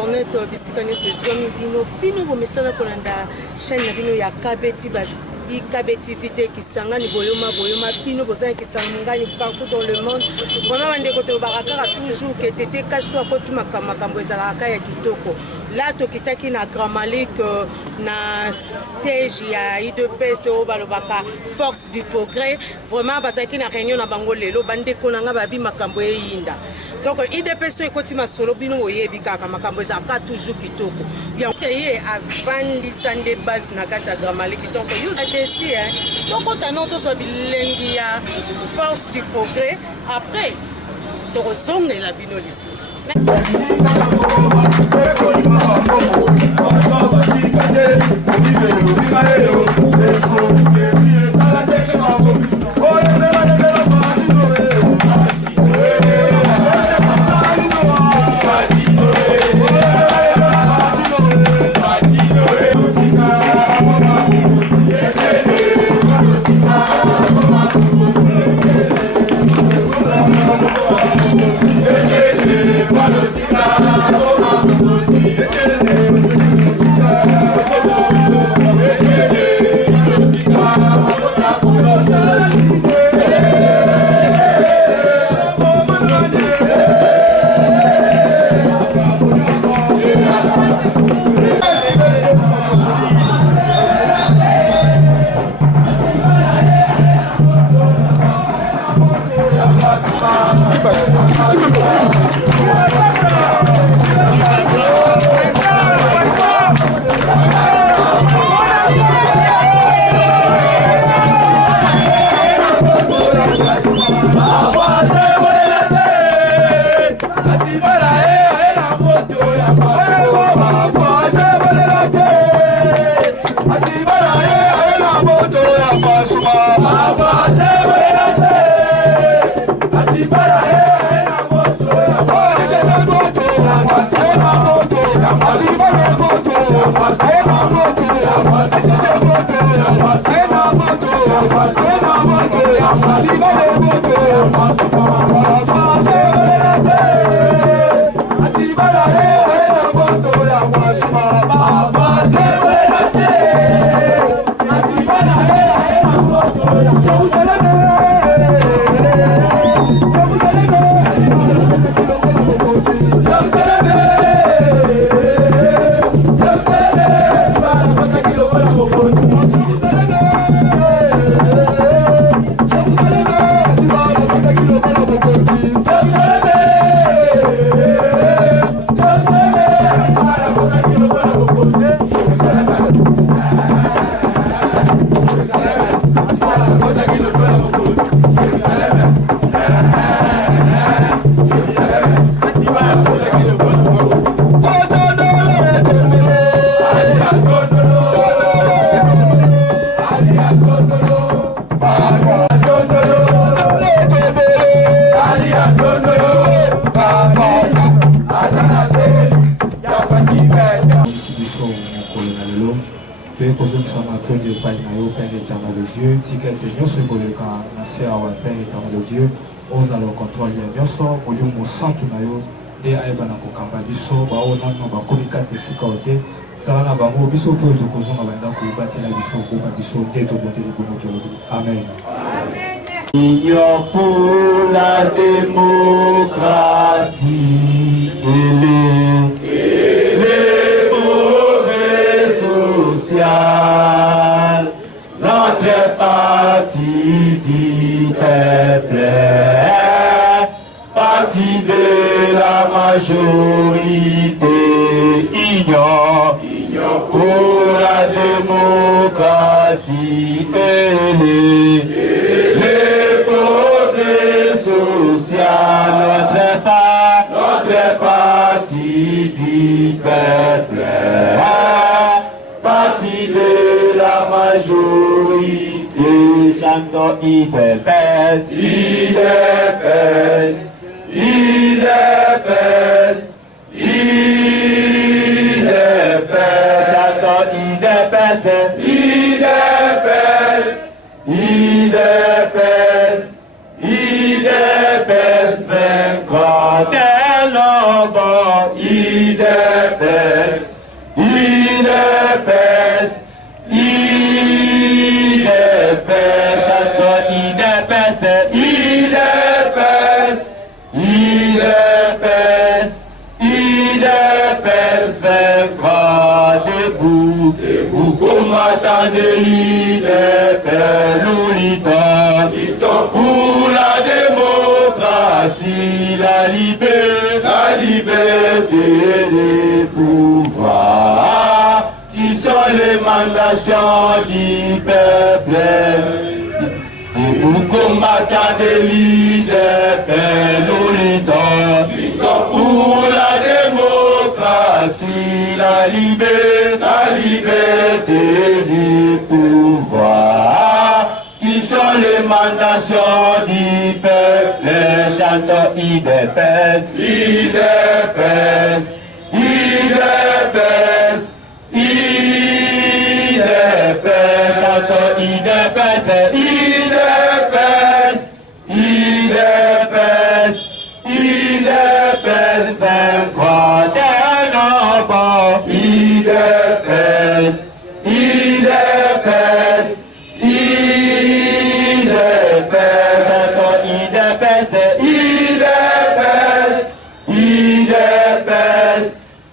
internet bisikane sezomi bino bino bomesana kolanda chaîne na bino ya Kabeti Kabeti TV Kisangani boyoma bino bozana Kisangani partout dans le monde. Vraiment bandeko to barakara toujours que tete kaso akoti makambo ezalaka ya kitoko. Là tokitaki na Grand Malik na siège ya IDPS o balobaka force du progrès. Vraiment bazaki na réunion na bango lelo bandeko nanga babi makambo eyinda. Donc IDPS ekoti masolo bino oyebi kaka makambo ezalaka toujours kitoko. Bien ye avandi sande base na kati ya Grand Malik. Donc ici, donc on a notre force du progrès. Après, tu ressens la bino santu na yo e ayeba na kokamba biso baona no bakomika tesika ote sala na bango biso po to kozonga banda ko batela biso ko ba biso ndeto bondeli ko motolo. Amen. Union pour la démocratie et les progrès social, notre parti dit peuple, parti de la majorité, union pour la démocratie et les progrès social, notre parti dit peuple, parti de la majorité, chantons IDPS, IDPS, IDPS, IDPS, chantons IDPS, IDPS, IDPS, IDPS, vaincra des lobos, IDPS. vous combattants des leaders, pères, nous luttons pour la démocratie, la liberté des pouvoirs, qui sont l'émanation du peuple. Et vous combattants des leaders, pères, nous luttons pour la démocratie, la liberté du pouvoir, qui sont l'émanation du peuple. Chantons IDPS, IDPS, IDPS, IDPS, chantons IDPS, IDPS, IDPS, IDPS, 51 ans, IDPS, IDPS, IDPS, chantons IDPS, IDPS, IDPS,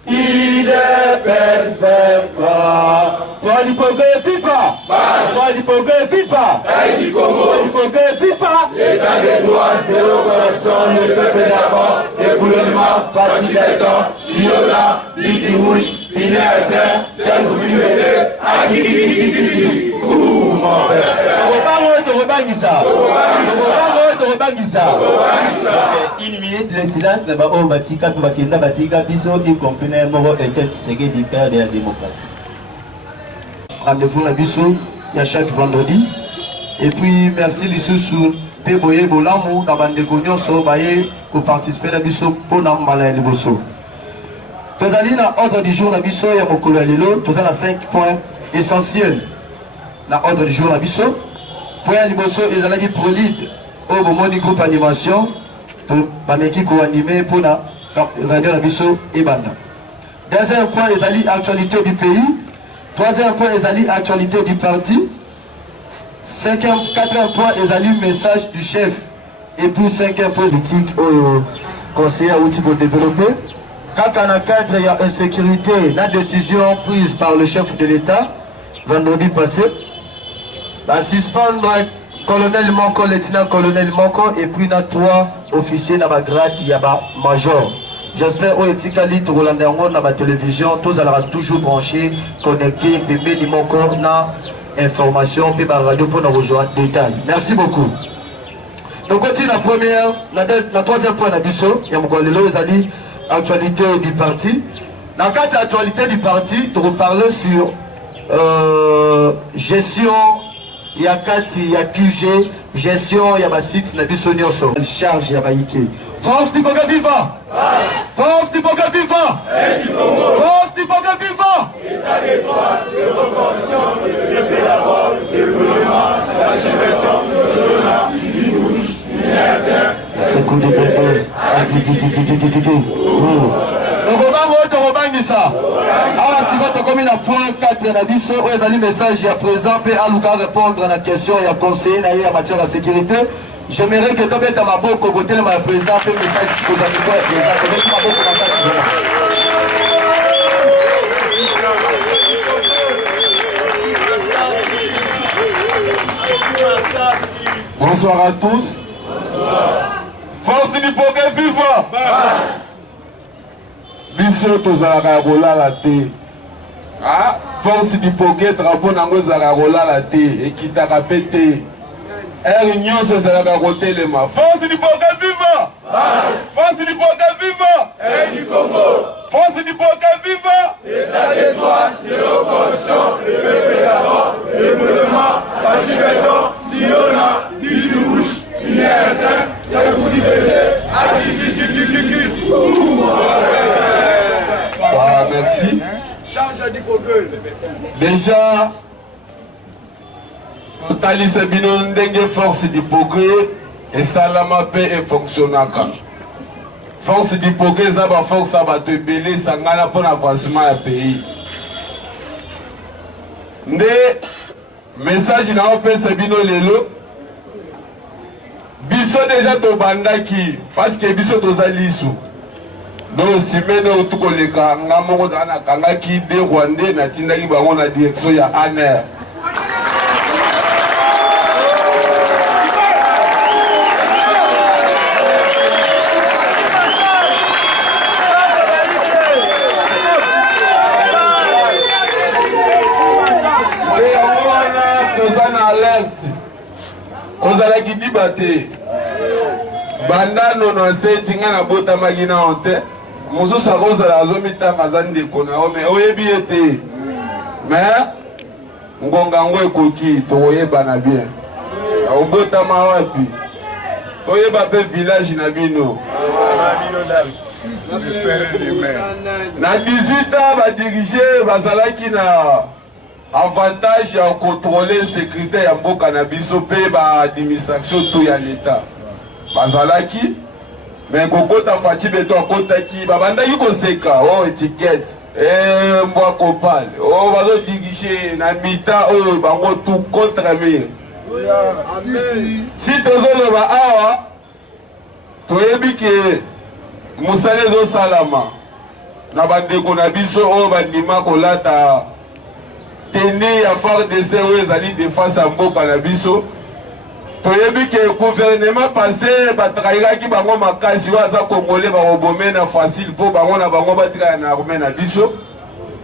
IDPS, 23. Toi du progrès, FIFA! Toi du progrès, FIFA! Du progrès, FIFA! L'état des droits, zéro corruption, le peuple d'abord, déboulement, fatigue temps, Siola, Lidi Rouge, Inéatin, c'est nous venus aider, ouh mon père! Une minute de silence, il comprenait Moro et Tshisekedi du père de la démocratie. Rendez-vous à Bissau, il y a chaque vendredi. Et puis, merci les sous Péboye Bolamou, la bande de Cognon, pour participer à Bissau pour nous malais les Bosso. Nous allons dans l'ordre du jour à Bissau, il y a mon collègue Lilo, nous allons 5 points essentiels. Dans l'ordre du jour à Bissau, point à Bosso, ils allons dire prolide au moment du groupe animation, pour qui co-animé pour la radio à Bissau et Banda. Deuxième point, ils allient actualité du pays. Troisième point, ils allient actualité du parti. Quatrième point, ils allient message du chef. Et puis cinquième point, politique au conseiller à outils pour développer. Quand on a cadre, il y a insécurité, la décision prise par le chef de l'État vendredi passé, à suspendre colonel Moko, lieutenant colonel Moko, et puis il y a 3 officiers dans ma grade, il y a major. J'espère que Etikali, Roland dans la télévision, tous allons toujours branchés, connectés, bébé ni mon corps, na information, puis la radio pour nous rejoindre détail. Merci beaucoup. Donc, continue la première, la troisième point, la biseau, il y a mon collègue, ils allient actualité du parti. Dans le cadre de l'actualité du parti, tu reparles sur gestion, il y a 4, il y a QG, gestion, il y a ma site, il y a biseau, charge, il y a Baïké. Force du Boga Viva! Force du Boga Viva! Force du Boga Viva! État des droits, zéro corruption, le pédagogue, le développement, la liberté, c'est coup de bébé. Alors, si vous avez un point 4 à biso, vous avez un message à présent, et à Luka répondre à la question et à conseiller en matière de sécurité. J'aimerais que tu aies ma boque au côté de ma présidente, et un message pour les Africains et présent. Tu aies ma boque au Bonsoir à tous. Force du progrès vivant. Biso tozalaka kolala te. Ah, force du progrès drapeau nango zalaka kolala te ekitaka pe te. Er nyonso ezalaka kotelema. Force du progrès vivant. Force du progrès vivant. Et du Congo. Force du progrès vivant. État des droits, zéro corruption, le peuple d'abord, développement, fatiguement, Siona, Lidi Rouge, Inéatin, c'est pour du bébé, merci. Charge du progrès. Déjà, Tali Sabino ndenge force du progrès et Salama P et fonctionnaka. Force du progrès, ça va force à battre belé, ça n'a pas d'avancement à pays. Ndé message na ope Sabino lelo. Biso déjà to bandaki parce que biso to zalisu. donc semaine oyo tukoleka nga moko taa nakangaki de rwandais natindaki bango na direction ya aner. Ozalaki diba te banda nono aseti nga na botamaki na on te mosusu akozala azomitanga aza ndeko na yo me oyebi ye te me ngonga yango ekoki tokoyebana bien obotama wapi toyeba mpe village na bino na 18 ans badirige bazalaki na avantage à contrôler sécurité ya mboka na biso pe ba administration tout ya l'état bazalaki mais kokota Fachi Beton akotaki babandaki koseka oh étiquette mbwa kopal oh bazo diriger na mita oh bango tout contre mur si tozoloba awa toyebi ke mosala ezosalama na bandeko na biso oyo bandima kolata teni ya FARDC oyo ezali défense ya mboka na biso toyebi ke gouvernement passé batrahiraki bango makasi oyo aza congolais bakobome na facile mpo bango na bango batikala na armée na biso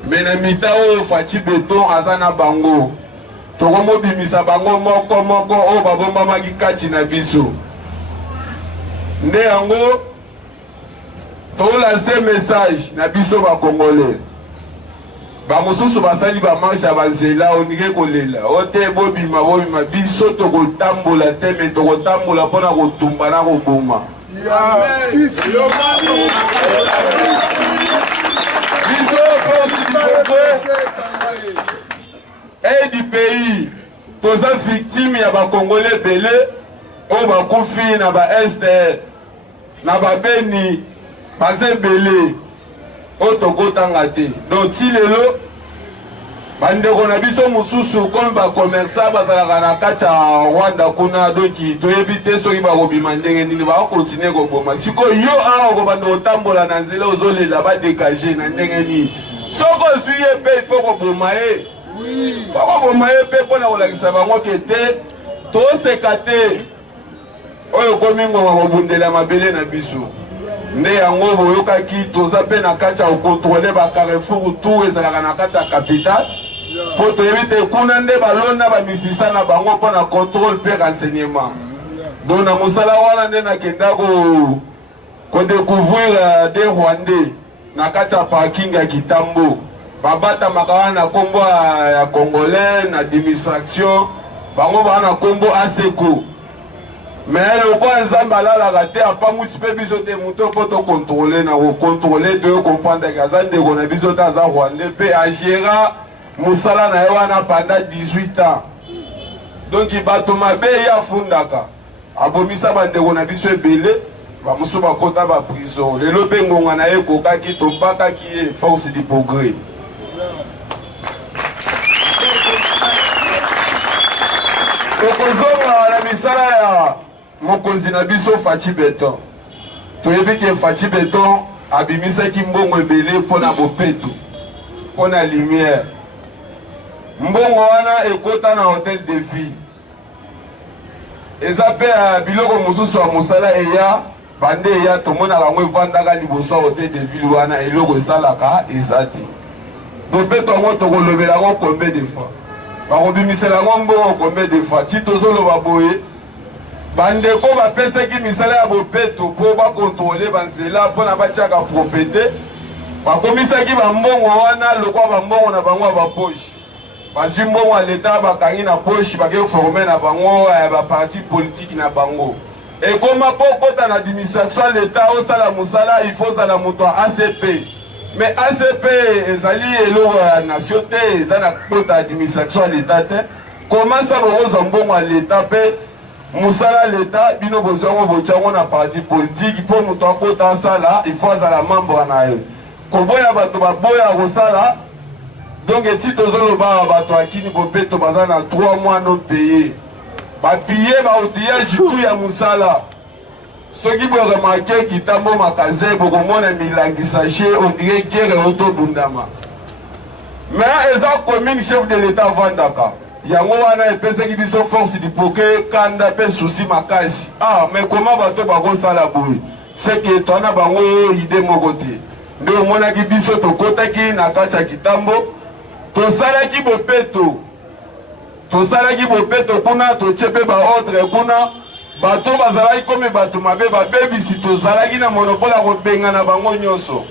me na mita oyo Fachi Beton aza na bango tokomobimisa bango moko moko oyo babombamaki kati na biso nde yango tolance message na biso bakongolais bamosusu basali bamarche ya banzela onike kolela ote bobima biso tokotambola te me tokotambola mpona kotumba na koboma biso force du Congo et du pays toza victime ya bakongolais ebele oyo bakufi na baeste na babeni baza ebele oyo tokotanga te donc ti lelo bandeko na biso mosusu komi bakomersa bazalaka na kati ya Rwanda kuna donki toyebi te soki bakobima ndenge nini bakokontinue koboma sikoyo yo awa okobanda kotambola na nzela ozolela badekage na ndenge nini soko ozwi ye mpe ifo koboma ye fo koboma ye mpe mpona kolakisa bango ke te toseka te oyo komi ngonga kobundela mabele na biso nde yango boyokaki toza mpe na kati ya kokontrole bacarrefour tour ezalaka na kati ya capitale mpo toyebi te kuna nde balonda bamisisa na bango mpo na contrôle mpe renseignement donc na mosala wana nde nakenda kodécouvrir de rwandais na kati ya parking ya Kitambo babatamaka wana na nkombo ya congolais na administration bango baa na nkombo aseko mais lokola nzambe alalaka te apangwisi mpe biso te moto mpo tokontrole na kokontrole toyo comprendre aza ndeko na biso te aza rwandais mpe agera mosala na ye wana pendant 18 ans donc bato mabe ye afundaka abomisa bandeko na biso ebele bamosusu bakota baprison lelo mpe ngonga na ye ekokaki tobakaki ye force du progrès tokozonga na misala ya mokonzi na biso Fachi Beton toyebi ke Fachi Beton abimisaki mbongo ebele mpona bopeto mpona lumière mbongo wana ekota na hotel de ville eza mpe biloko mosusu ya mosala eya bande eya tomonaka yango evandaka liboso ya hotel de ville wana eloko esalaka eza te bopeto yango tokolobela yango combien de fois bakobimisela yango mbongo combien de fois ti tozoloba boye bandeko bapesaki misala ya bopeto mpo bakontrole banzela mpona batiaka propriété bakomisaki bambongo wana lokwa bambongo na bango ya baposhe bazwi mbongo ya leta bakangi na poshe bakei forme na bango ya baparti politike na bango ekoma mpo okota na administration ya leta osala mosala ifo ozala moto ya ACP mais ACP ezali eloko ya nation te eza na kota administration ya leta te komasa bokozwa mbongo ya leta mpe mosala leta bino bozwango botyango na parti politique mpo moto akota asala ifo azala membre na ye koboya bato baboya kosala donc eti tozoloba bato akini bopeto baza na 3 mois non paye bapille baoutillage tout ya mosala soki bo remarquer Kitambo Makaze bo komona milangi sachet on dirait guerre auto bundama mais eza commune chef de l'état vandaka yango wana epesaki biso force du poker kanda pe souci makasi mais comment bato bakosala boye c'est que twana bango idée moko te nde omonaki biso tokotaki na kati ya Kitambo tosalaki bopeto kuna totie mpe baordre kuna bato bazalaki komi bato mabe babebisi tozalaki na monopole ya kobengana bango nyonso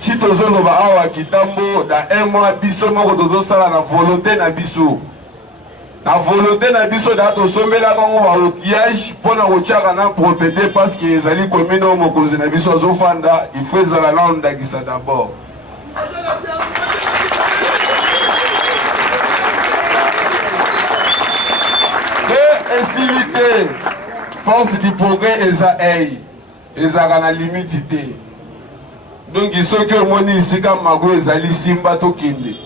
ti tozoloba awa Kitambo da un mois biso moko tozosala na volonté na biso da tosombela bango baoutillage mpona kotiaka na propriété parce que ezali commune oyo mokonzi na biso azofanda il faut ezala na ondakisa d'abord esili force du progrès ezalaka na limite te donc soki omoni isika mago ezali simba tokende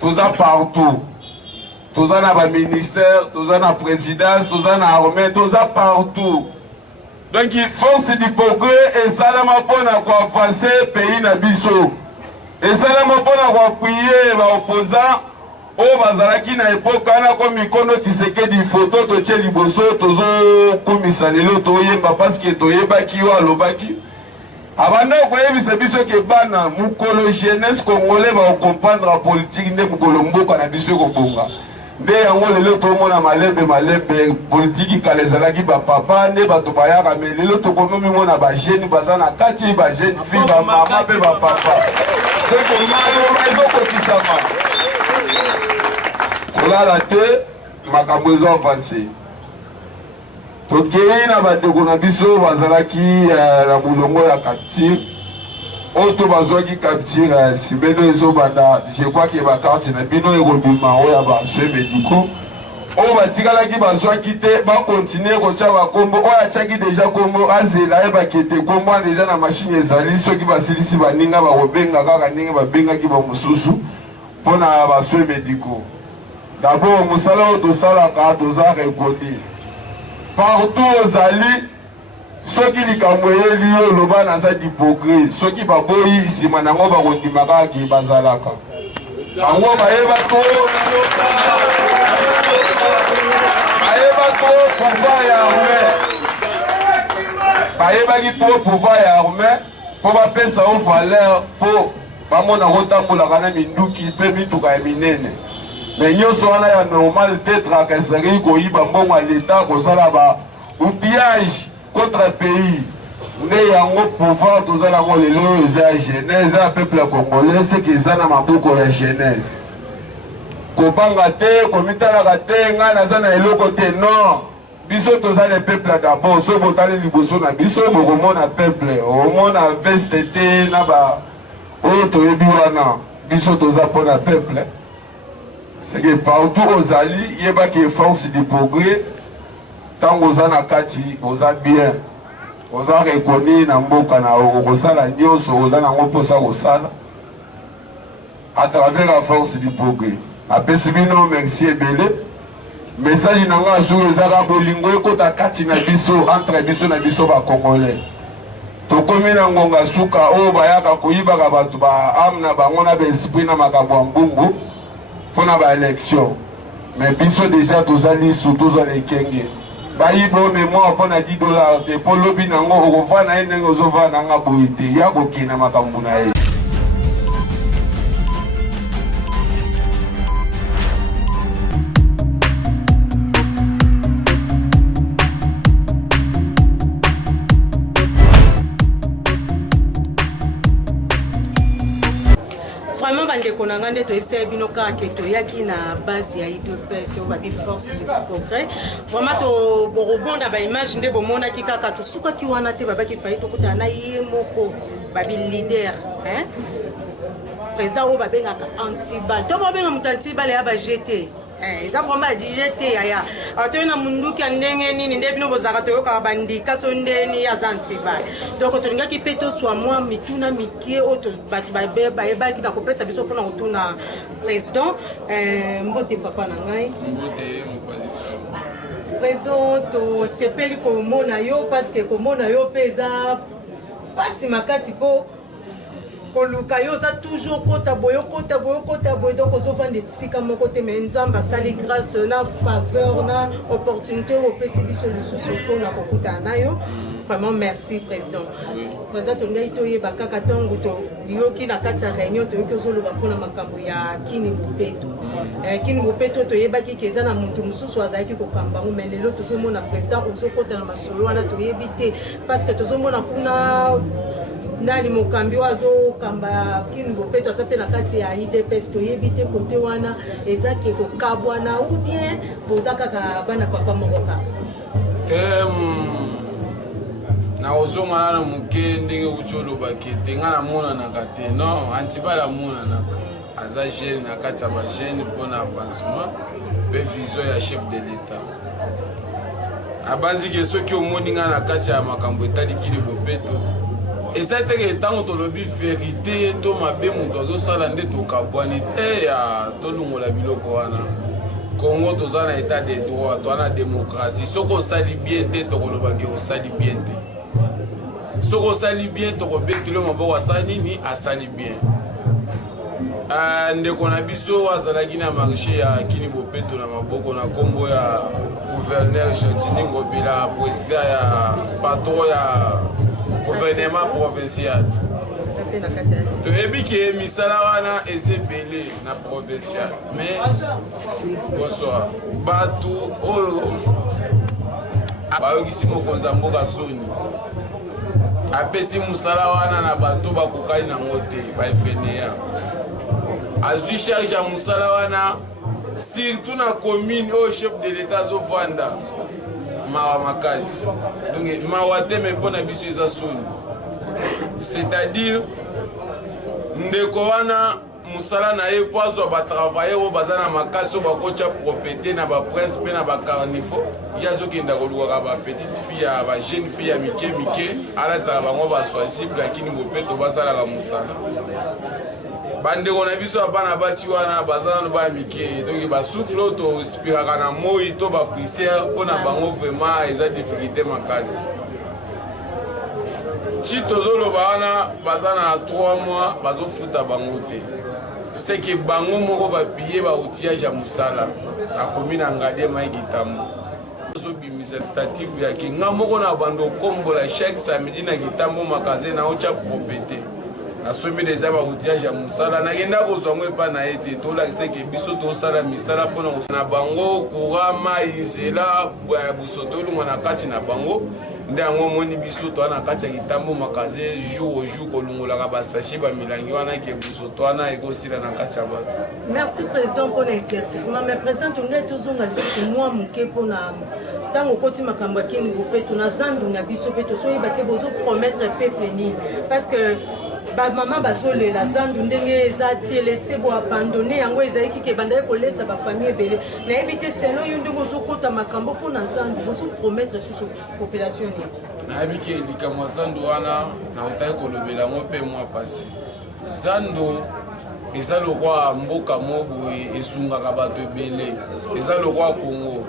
toza partout toza na baministère toza na présidence toza na armée toza partout donc force du progrès esalama mpona koavanse pays na biso esalama mpona koappuye baopposant oyo bazalaki na epoke wana ko mikono Tshisekedi foto totie liboso tozokumisa lelo toyemba parceke toyebaki oyo alobaki abanda koyebisa biso ke bana mokolo jeunesse congolais bakokomprendre politique nde mokolo mboka na biso ekobonga nde yango lelo tomona malembe politiki kala ezalaki bapapa nde bato bayaka me lelo tokonomi mona bajeune baza na kati bajeune fille bamama mpe bapapa donc ezokokisama kolala te makambo ezo avance tokei na bandeko na biso bazalaki na molongo ya capture oyo to bazwaki capture sibeno ezobanda je crois ke bakarte na bino ekobima oyo ya baswe médicaux oyo batikalaki bazwaki te bakontinue kotia bakombo oyo atiaki deja kombo azela yebaki ete kombo wana eza na mashine ezali soki basilisi baninga bakobenga kaka ndenge babengaki bamosusu mpona baswe médicaux d'abord mosala oyo tosalaka toza rekoni partout ozali soki likambo eyeli yo loba naza d'hypocrite soki baboyi nsima nango bakondima kaka bazalaka yango bayeba to pouvoir ya armée bayebaki to pouvoir ya armée mpo bapesa o valeur mpo bamona kotambolaka na minduki mpe mituka ya minene mais nyonso wana ya normal te tracasserie koyiba mbongo ya leta kosala ba outillage contre pays nde yango pouvoir tozala yango lelo eza ya jeunesse eza ya peuple ya congolais seke eza na maboko ya jeunesse kobanga te komitalaka te ngai naza na eloko te non biso toza le peuple d'abord soki botali liboso na biso bokomona peuple omona veste te na ba oyo toyebi wana biso toza mpona peuple c'est que partout ozali yebaki force du progrès tant oza na kati oza bien oza rekoni na mboka na okosala nyonso oza nango mposa kosala à travers la force du progrès apesi bino merci ebele message na nga soki ezaka bolingo ekota kati na biso entre biso na biso bacongolais tokomi na ngonga suka oyo bayaka koyibaka bato baame na bango na baesprit na makambo ya mbungu mpona baélection mais biso déjà toza lisu tozwa na ekenge bayiba o mémoire mpona $10 te mpo lobi nango okova na ye ndenge ozova nanga boye te ya kokenda makambo na ye vraiment bandeko na nga nde toyebisa bino kaka ke toyaki na base ya UDPS oyo babi force du progrès vraiment tobonda baimage nde bomonaki kaka tosukaki wana te babaki fayi tokutana na ye moko babi leader président oyo babengaka antibal to babenga moto antibal ya bagete eza vraiment adije te yaya atoyi na munduki ya ndenge nini nde bino bozalaka toyokaka bandika so ndeni aza antibal donc tolingaki mpe toswa mwa mituna mike oyo bato bayebaki na kopesa biso mpona kotuna président mbote papa na ngai président tosepeli komona yo parce que komona yo mpe eza mpasi makasi mpo koluka yo oza toujours kota boye donc ozovanda esika moko te me nzambe asali grâce na faveur na opportunité oyo opesi biso lisusu mpona kokutana na yo. Vraiment merci président. Président tongai toyeba kaka ntango toyoki na kati ya réunion toyoki ozoloba mpona makambo ya Kini Bopeto. Kini Bopeto toyebaki ke eza na moto mosusu azalaki kokamba ngo, mais lelo tozomona président ozokota na masolo wana toyebi te parce que tozomona kuna nani mokambi oyo azokamba Kini Bopeto aza mpe na kati ya IDPS toyebi te kote wana eza ke kokabwana ou bien boza kaka bana papa moko kaka. Na ozonga na muke ndenge ucholo bakete nga na mona na kate non antibala mona na aza jeune na kati ya ba jeune pour na avancement pe vision ya chef de l'état abanzi ke soki omoni nga na kati ya makambo etali Kini Bopeto eza teke ntango tolobi vérité to mabe moto azosala nde tokabwani te ya tolongola biloko wana. Congo toza na état de droit to na démocratie soko osali bien te tokolobaki osali bien te soko osali bien tokobetile maboko asali nini asali bien. Ndeko na biso azalaki na marché ya Kini Bopeto na maboko na kombo ya gouverneur Gentini Ngobila président ya patron ya gouvernement provincial. Toyebi ke misala wana ezebele na provincial mais bonsoir batu oyo bayokisi mokonzi mboka soni apesi musala wana na bato bakokali nango te baefeneya azwi charge ya musala wana surtout na commune oyo chef de l'état azovanda mawa makasi donc mawa te me mpo na biso eza soni. C'est-à-dire ndeko wana musala na ye po azwa batravailler oyo baza na makasi oyo bakotya propriété na bapresse mpe na bacarnifo ye azokenda kolukaka bapetite fille ya bajeune fille ya mike alasaka bango baswasible ya Kini Bopeto basalaka musala. Bandeko na biso ya bana basi wana baza nano baya mike donc basouffle oyo tospiraka na moi to baprissière mpo na bango vraiment eza difficulté makasi. Si tozoloba wana baza na 3 mois bazofuta bango te c'est que bango moko bapiye baoutillage ya musala na commune ya Ngaliema Kitambo azobimisa stative yake nga moko na bando okombola chaque samedi na Kitambo magasin na otya propriété nasombi deja baoutillage ya musala nakenda kozwa ngo epa na ye te tolakisa ke biso tosala misala mpona na bango courant mai nzela ya busoto olongwa na kati na bango nde yango moni biso to na kati ya Kitambo magasin jour au jour kolongolaka basache bamilangi wana ke busoto wana ekosila na kati ya bato. Merci président pour l'éclaircissement mais président tongai tozonga lisusu mwa moke mpona ntango okoti makambo ya Kini Bopeto na zandu na biso mpe tozoyeba te bozopromettre peuple nini parce que bamama bazolela zandu ndenge eza te lese boabandone yango ezalaki ke bandaki kolesa bafamille ebele nayebi te selo yo ndenge ozokota makambo mpona zandu bozopromettre susu population nini. Nayebi ke likambo ya zandu wana naotaki kolobela yango mpe mwa pasi. Zandu eza lokwa mboka mo boye esungaka bato ebele eza lokwa Congo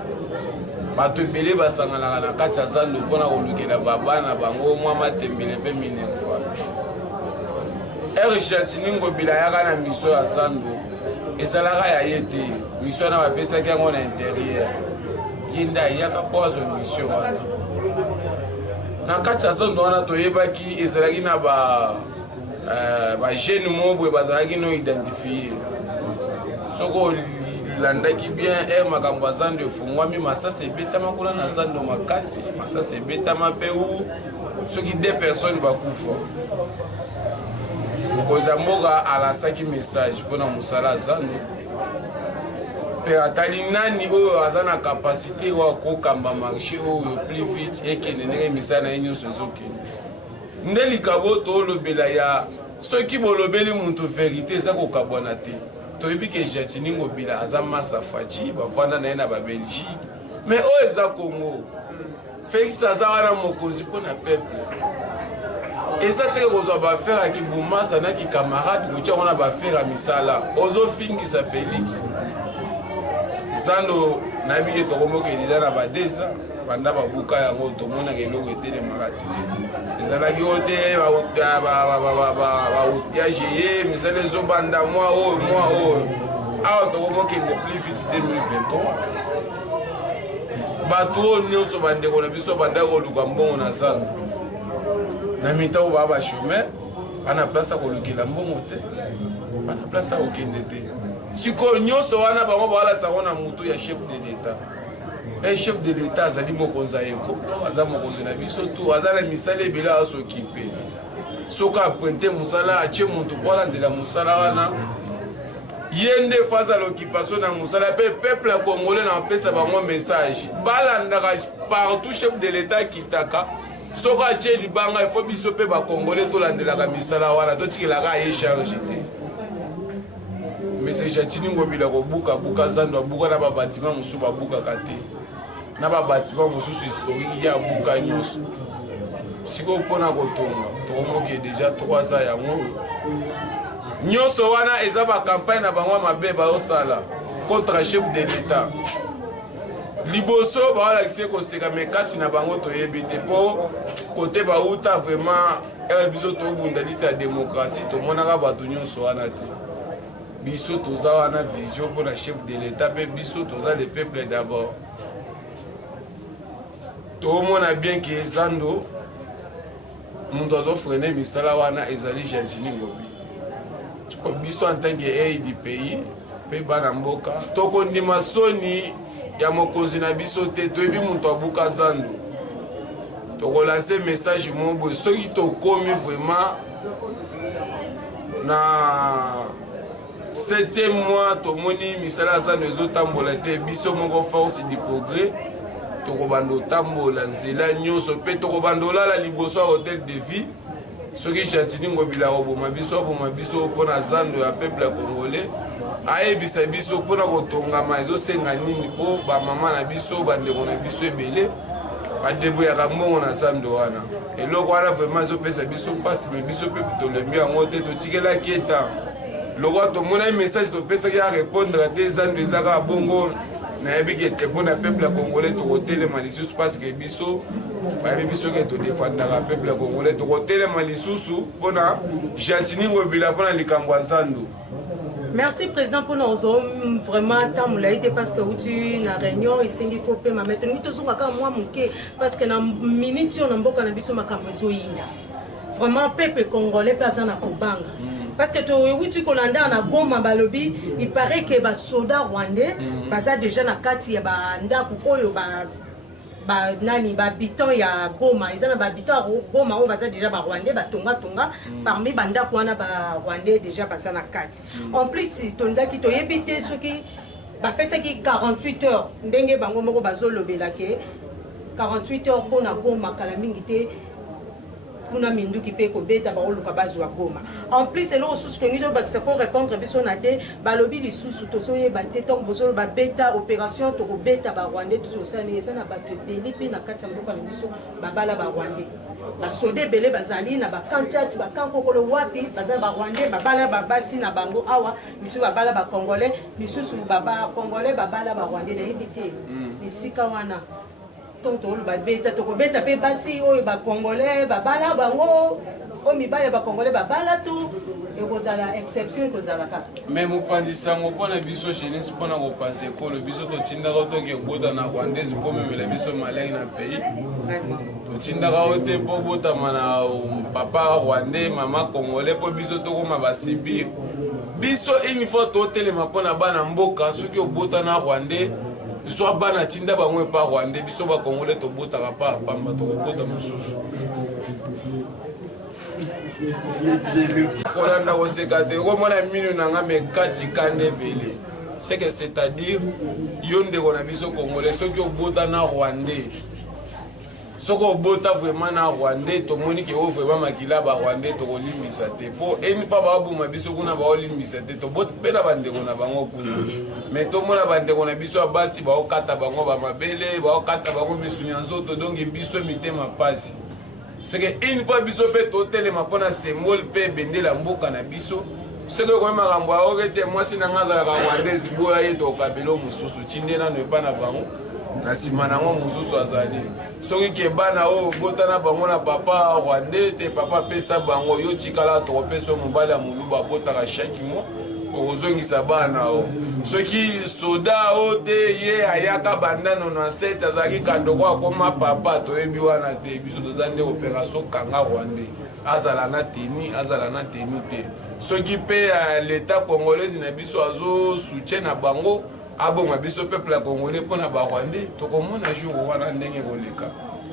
bato ebele basanganaka na kati ya zandu mpona kolukela babana bango mwa matembele mpe minerva. Gentini Ngobila yaka na mission ya zandu ezalaka ya ye te mission na bapesaki yango na intérieur ye nde ayaka po azwa mission wana na kati ya zandu wana toyebaki ezalaki na bajeune mo boye bazalaki no identifie soko landaki bien makambo ya zandu efungwami masasa ebetama kuna na zandu makasi masasa ebetama mpe u soki 2 personnes bakufa. Mokonzi ya mboka alasaki message mpona musala zandu mpe atali nani oyo aza na kapasité oyo akokamba marché oyo plus vite ekende ndenge misala na ye nyonso ezokende nde likabo tolobela ya soki bolobeli muntu vérité eza kokabwana te toyebi ke Gentini Ngobila aza masa faci bavanda na ye na babelgique mais oyo eza Congo Félix aza wana mokonzi mpona peuple eza te kozwa bafere ya kibumasa na kikamarade kutya wana bafere ya misala ozofingisa Félix Zando nabi tokomo ke dida na badesa banda babuka yango tomona ke eloko etelemaka te ezalaki oyo te bautiage ye misala ezobanda mwa oyo awa tokomokende plus vite 2023 bato oyo nyonso bandeko na biso banda koluka mbongo na zando na mita oyo baa bachome bana place ya kolukela mbongo te bana place ya kokende te sikoyo nyonso wana bango baalasango na mutu ya chef de l'état chef de l'état azali mokonzi ya ekolo aza mokonzi na biso tu aza na misala ebele asokipe soki apointe mosala atie motu po alandela mosala wana ye nde face à l'occupation na mosala mpe peuple ya congolais na bapesa bango message balandaka partout chef de l'état kitaka soki atie libanga ifo biso mpe bacongolais tolandelaka misala wana totikelaka ye charge te mais ejatini ngobila kobuka zando abuka na babatima mosusu babukaka te na babatima mosusu historique ya buka nyonso sikoyo mpona kotonga tokomoki deja 3 ans yango nyonso wana eza bakampagne na bango mabe baosala contre chef de l'état liboso baolakisi koseka me kati na bango toyebi te mpo kote bauta vraiment biso tobunda lite ya démocratie tomonaka bato nyonso wana te biso toza wana vision mpona chef de l'état mpe biso toza le peuple d'abord tomona bien ke ezando moto azofrene misala wana ezali gentini ngobi biso en tant que aide du pays mpe bana mboka tokondima soni ya mokonzi na biso te toyebi moto abuka zando tokolance message mo boye soki tokomi vraiment na 7e mois tomoni misala ya zando ezotambola te biso moko force du progrès tokobanda otambola nzela nyonso mpe tokobanda olala liboso ya hotel de vie soki Gentini Ngobila aboma biso mpona zando ya peuple ya congolais ayebisa biso mpona kotongama ezosenga nini mpo bamama na biso bandeko na biso ebele badeboyaka mbongo na zando wana eloko wana vraiment ezopesa biso mpasi me biso mpe tolembi yango te totikelaki eta lokwa tomona message topesaki ya répondre te zando eza kaka bongo nayebi ete mpona peuple ya congolais tokotelema lisusu parceke biso bayebi biso ke todefandaka peuple ya congolais tokotelema lisusu mpona Gentini Ngobila mpona likambo ya zando. Merci président pour nous vraiment tant moulaïté parce que tu na réunion ici il faut payer ma mettre ni tout ça quand moi muke parce que na minute on mboka na biso makambo ezoyina vraiment peuple congolais pas na kobanga parce que tu kolanda na Goma balobi il paraît que ba soda rwandais baza déjà na kati ya ba ndaku oyo ba nani ba biton ya Goma ezana ba biton ya Goma o baza déjà ba rwandais ba tonga parmi banda kwana ba rwandais déjà baza na kati en plus tondaki to yebite soki ba pesa ki 48 heures ndenge bango moko bazolobela ke 48 heures pona Goma kala mingi te kuna minduki pe ko beta ba oluka bazwa Goma en plus elo sous kongi do bakisa pour répondre biso na te balobi lisusu to soye ba te ton bozolo ba beta opération to ko beta ba rwandais to sani ezana ba te beli pe na kati mboka na biso babala ba rwandais ba sode bele bazali na ba kanchati ba kankokolo wapi bazali ba rwandais babala ba basi na bango awa biso babala ba congolais lisusu baba congolais babala ba rwandais na yebite bisika wana tonto ba beta to ko beta pe basi oyo ba congolais babala bango o mibale ba congolais babala tu ekozala exception ekozalaka mais mopanzisango mpona biso jeunesse mpona kopanza ekolo biso totindaka toki ekota na rwandaise mpo memela biso malai na pays totindaka o te mpo botama na papa rwandais mama congolais mpo biso tokoma basibir biso une fois totelema mpona bana mboka soki obota na rwandais biso bana tinda bango epa rwandais biso bacongolais tobotaka pa pamba tokobota mosusu kolanda koseka te komona minu nanga mekati kanda ebele seke c'est-à-dire yo ndeko na biso congolais soki obota na rwandais soki obota vraiment na rwandais tomoni ke o vraiment makila ba rwandais tokolimbisa te mpo eni mpa babuma biso kuna baolimbisa te tobota mpe na bandeko na bango kuna mais tomona bandeko na biso ya basi baokata bango bamabele baokata bango misuni ya nzoto donk biso mitema pasi seke une fois biso mpe totelema mpona symbole mpe ebendela mboka na biso Ce que quand makambo a orete moi si nanga za ka rwandaise boya yeto kabelo mususu tindena no pa na bango na sima nango mususu azali soki ke bana o botana bango na papa rwandais te papa pesa bango yo tikala to pesa mobala muluba botaka chaque mois ozongisa bana o soki soda o te ye ayaka bandano na set azaki kandoko akoma papa toyebi wana te biso tozande opération kanga rwandais azala na teni te soki pe l'état congolais na biso azo soutien na bango abonga biso peuple ya congolais mpona barwandais tokomona jour wana ndenge koleka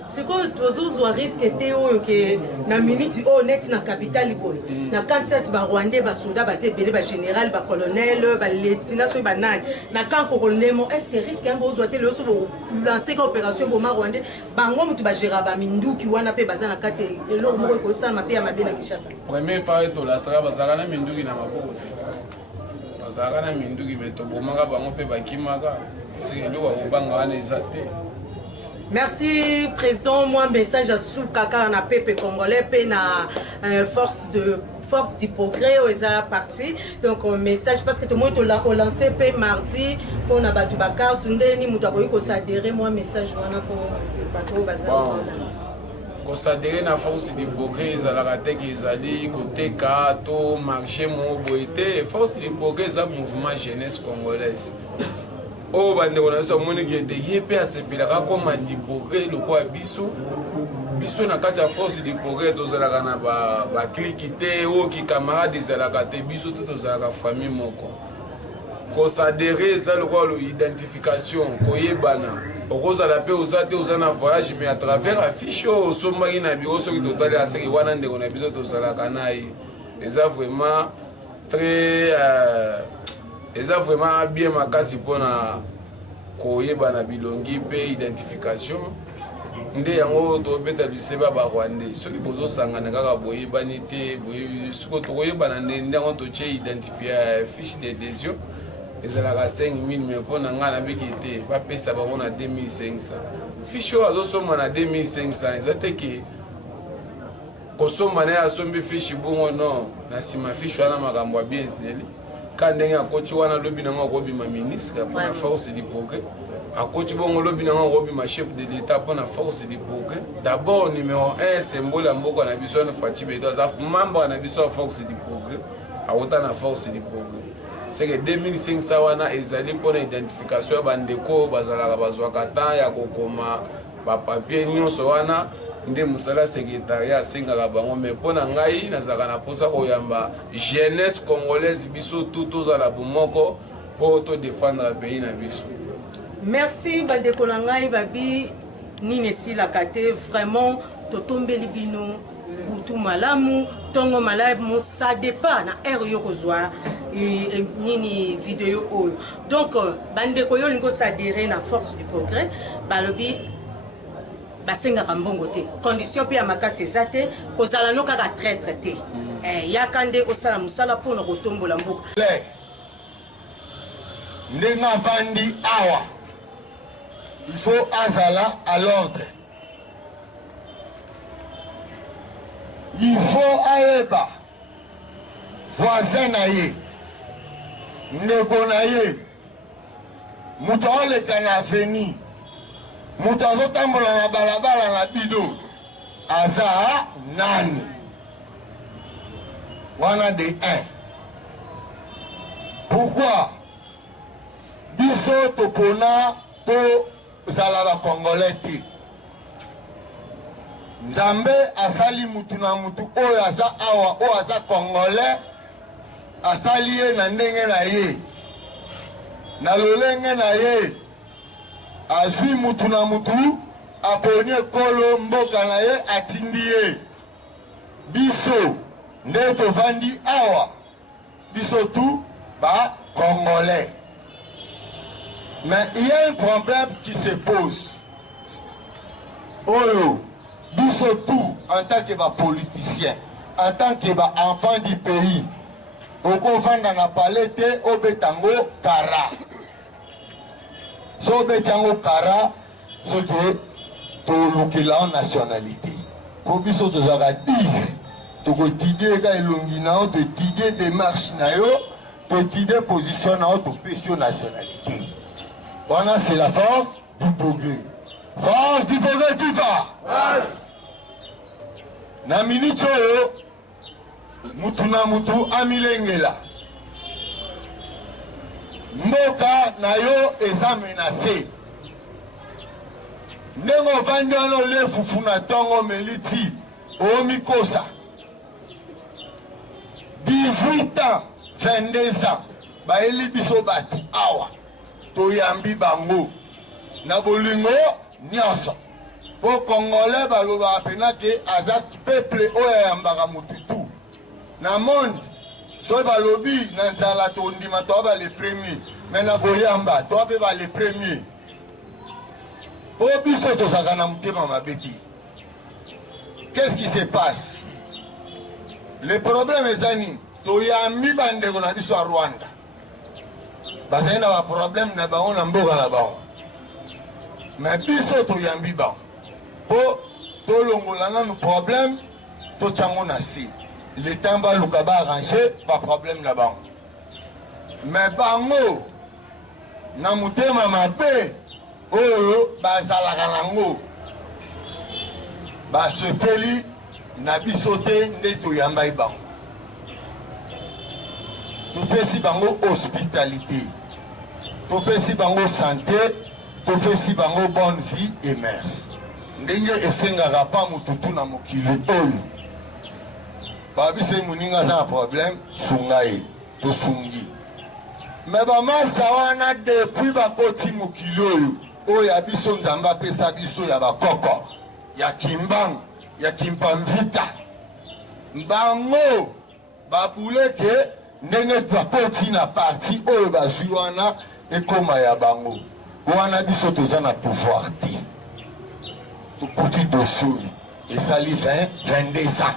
sikoyo tozozwa riske te oyo ke na minute oyo neti na capitale boye na kantiati barwandais basoda baza ebele bagénéral bacolonel baletina soki banani na kankokolo ndemo est ce que risque yango ozwa te leyo so bolanse ka opération boma rwandais bango motu bagéra baminduki wana mpe baza na kati eloko moko ekosalama mpe ya mabe na kinshasa premier fois tolasaka bazalaka na minduki na maboko te bazalaka na minduki me tobomaka bango mpe bakimaka seke eloko akobanga wana eza te. Merci président, moi message à sous kaka na peuple congolais pe na force du progrès aux parti donc message parce que tout le monde l'a lancé pe mardi pour na batu bakar tunde ni mutu akoyi ko s'adhérer moi message wana pour bato bazala ko s'adhérer na force du progrès ezalaka te ke ezali koteka to marché mo boite force du progrès za mouvement jeunesse congolaise. Oh, bandeko na so moni ke te yepe asepelaka koma di progrès loko ya biso na kati ya force di progrès tozalaka na ba kliki te o ki camarade ezalaka te biso to tozalaka famille moko ko s'adhérer eza loko lo identification koyebana okozala pe oza te oza na voyage mais à travers affiche oyo osombaki na biro soki totali aseki wana ndeko na biso tozalaka na ye eza vraiment très eza vraiment bien makasi mpona koyebana bilongi mpe identification nde yango tobeta liseba barwandais soki bozosangana kaka boyebani te siko tokoyebana nde yango totie identifie fiche d'adhésion ezalaka 5000 me mpona ngai nabeki te bapesa bango na 2500 fiche oyo azosomba na 2500 eza te ke kosomba na ye asombi fiche bongo non na nsima fiche wana makambo ya bien ezeli ka ndenge akoti wana lobi nango akobima ministre mpona force du progrès akoti bongo lobi nango akobima chef de l'état mpona force du progrès d'abord numéro 1 symbole ya mboka na biso wana Faci Beto aza membre na biso ya force du progrès akota na force du progrès seke 2500 wana ezali mpona identification ya bandeko bazalaka bazwaka temps ya kokoma bapapier nyonso wana nde musala secrétariat asengaka bango me mpona ngai nazalaka na mposa koyamba jeunesse congolaise biso tout tozala bomoko mpo todefendre pays na biso. Merci bandeko na ngai babi nini esilaka te vraiment totombeli bino butu malamu tongo malamu ça dépend na aire yo kozwa nini vidéo oyo donc bandeko yo lingo s'adhérer na force du progrès balobi basengaka mbongo te condition mpe ya makasi eza te kozala no kaka traître te yaka nde osala mosala mpona kotombola mboka ndenge avandi awa il faut azala à l'ordre il faut ayeba voisin na ye ndeko na ye moto aoleka na avenir moto azotambola na balabala na bido aza nani wana de 1 pourquoi biso topona tozala bacongolais te nzambe asali mutu na mutu oyo aza awa oyo aza congolais asali ye na ndenge na ye na lolenge na ye azwi mutu na mutu aponi ekolo mboka na ye atindi ye biso nde tovandi awa biso tu ba congolais mais il y a un problème qui se pose oyo biso tout en tant que ba politicien en tant que ba enfant du pays okovanda na palais te obetango kara so betango kara soki tolukela en nationalité po biso tozalaka dire tokotide ka elongi na yo totide démarche na yo totide position na yo topesi yo nationalité wana c'est la force du progrès. Force du progrès qui va na minute oyo mutu na mutu amilengela mboka na yo eza menacé ndenge ovandi wana ole fufu na ntongo meliti omikosa 18 ans 22 ans bayeli biso bato awa toyambi bango na bolingo nyonso po congolais balobaka pena ke aza peuple oyo ayambaka mututu na monde soki balobi na nzala tondima toa bale premier me na koyamba toa mpe bale premier po biso tozalaka na motema mabe te. Qu'est-ce qui se passe? Le problème eza nini? Toyambi bandeko na biso ya Rwanda bazali na baproblème na bango na mboka na bango me biso toyambi bango po tolongola nanu problème totyango na se letan baluka baarrange baproblème na bango me bango na motema mabe oyo bazalaka nango basepeli na biso te nde toyambai bango topesi bango hospitalité topesi bango santé topesi bango bonne vie et mers ndenge esengaka pa mututu na mokili oyo babise moninga aza na problème sunga ye tosungi me bamasa wana depuis bakoti mokili oyo ya biso nzambe apesa biso ya bakoko ya kimbangu ya kimpamvita bango babuleke ndenge bakoti na parti oyo bazwi wana ekoma ya bango wana biso toza na pouvoir te tokuti dossier oyo esali 22 ans